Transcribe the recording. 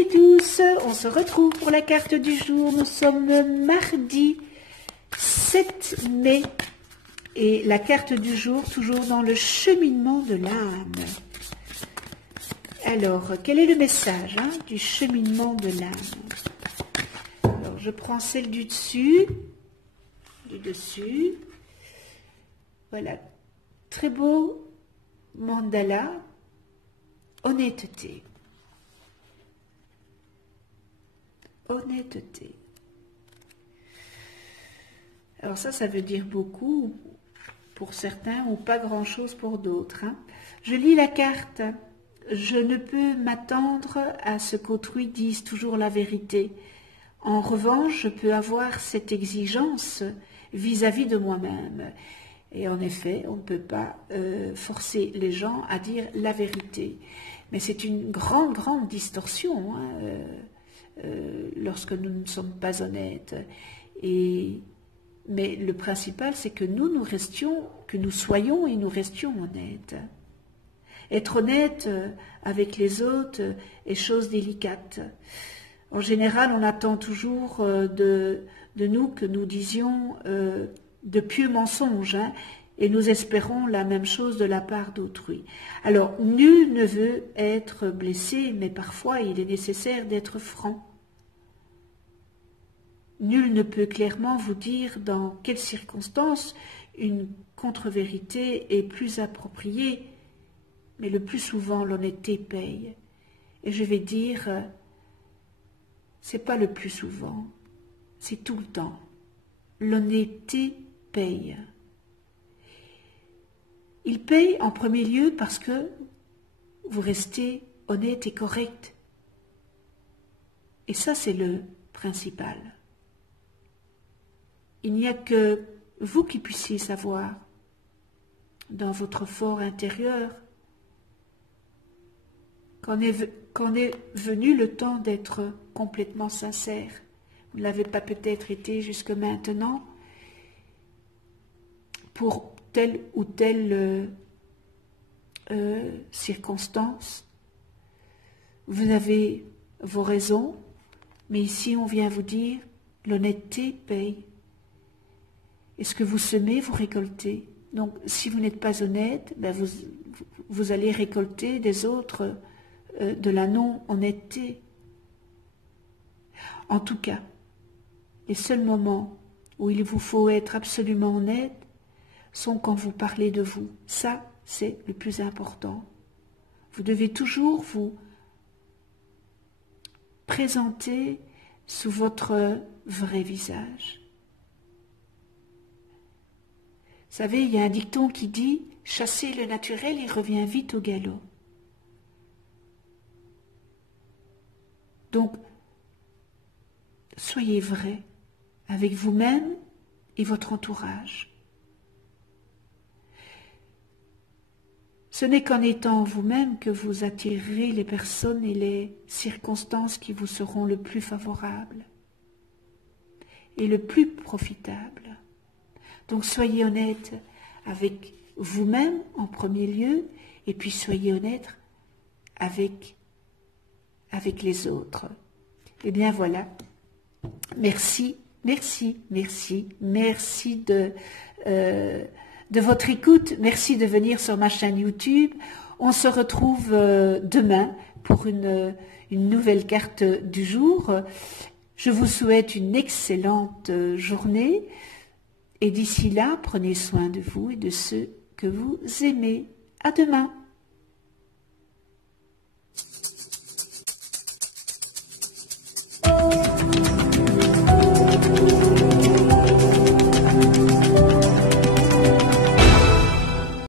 les douces, on se retrouve pour la carte du jour. Nous sommes mardi 7 mai et la carte du jour toujours dans le cheminement de l'âme. Alors, quel est le message du cheminement de l'âme? Alors, je prends celle du dessus, Voilà, très beau mandala, honnêteté. Honnêteté. Alors ça veut dire beaucoup pour certains ou pas grand-chose pour d'autres. Je lis la carte. Je ne peux m'attendre à ce qu'autrui dise toujours la vérité. En revanche, je peux avoir cette exigence vis-à-vis de moi-même. Et en effet, on ne peut pas forcer les gens à dire la vérité. Mais c'est une grande distorsion lorsque nous ne sommes pas honnêtes. Mais le principal, c'est que nous soyons et nous restions honnêtes. Être honnête avec les autres est chose délicate. En général, on attend toujours de nous que nous disions de pieux mensonges, et nous espérons la même chose de la part d'autrui. Alors, nul ne veut être blessé, mais parfois il est nécessaire d'être franc. Nul ne peut clairement vous dire dans quelles circonstances une contre-vérité est plus appropriée, mais le plus souvent l'honnêteté paye. Et je vais dire, c'est pas le plus souvent, c'est tout le temps. L'honnêteté paye. Il paye en premier lieu parce que vous restez honnête et correct. Et ça, c'est le principal. Il n'y a que vous qui puissiez savoir, dans votre fort intérieur, qu'en est venu le temps d'être complètement sincère. Vous ne l'avez pas peut-être été jusque maintenant pour telle ou telle circonstance. Vous avez vos raisons, mais ici on vient vous dire l'honnêteté paye. Et ce que vous semez, vous récoltez. Donc si vous n'êtes pas honnête, vous allez récolter des autres de la non-honnêteté. En tout cas, les seuls moments où il vous faut être absolument honnête sont quand vous parlez de vous. Ça, c'est le plus important. Vous devez toujours vous présenter sous votre vrai visage. Vous savez, il y a un dicton qui dit « Chassez le naturel, il revient vite au galop ». Donc, soyez vrai avec vous-même et votre entourage. Ce n'est qu'en étant vous-même que vous attirerez les personnes et les circonstances qui vous seront le plus favorables et le plus profitables. Donc soyez honnête avec vous-même en premier lieu, et puis soyez honnête avec les autres. Eh bien voilà, merci de votre écoute, merci de venir sur ma chaîne YouTube. On se retrouve demain pour une nouvelle carte du jour. Je vous souhaite une excellente journée et d'ici là, prenez soin de vous et de ceux que vous aimez. À demain.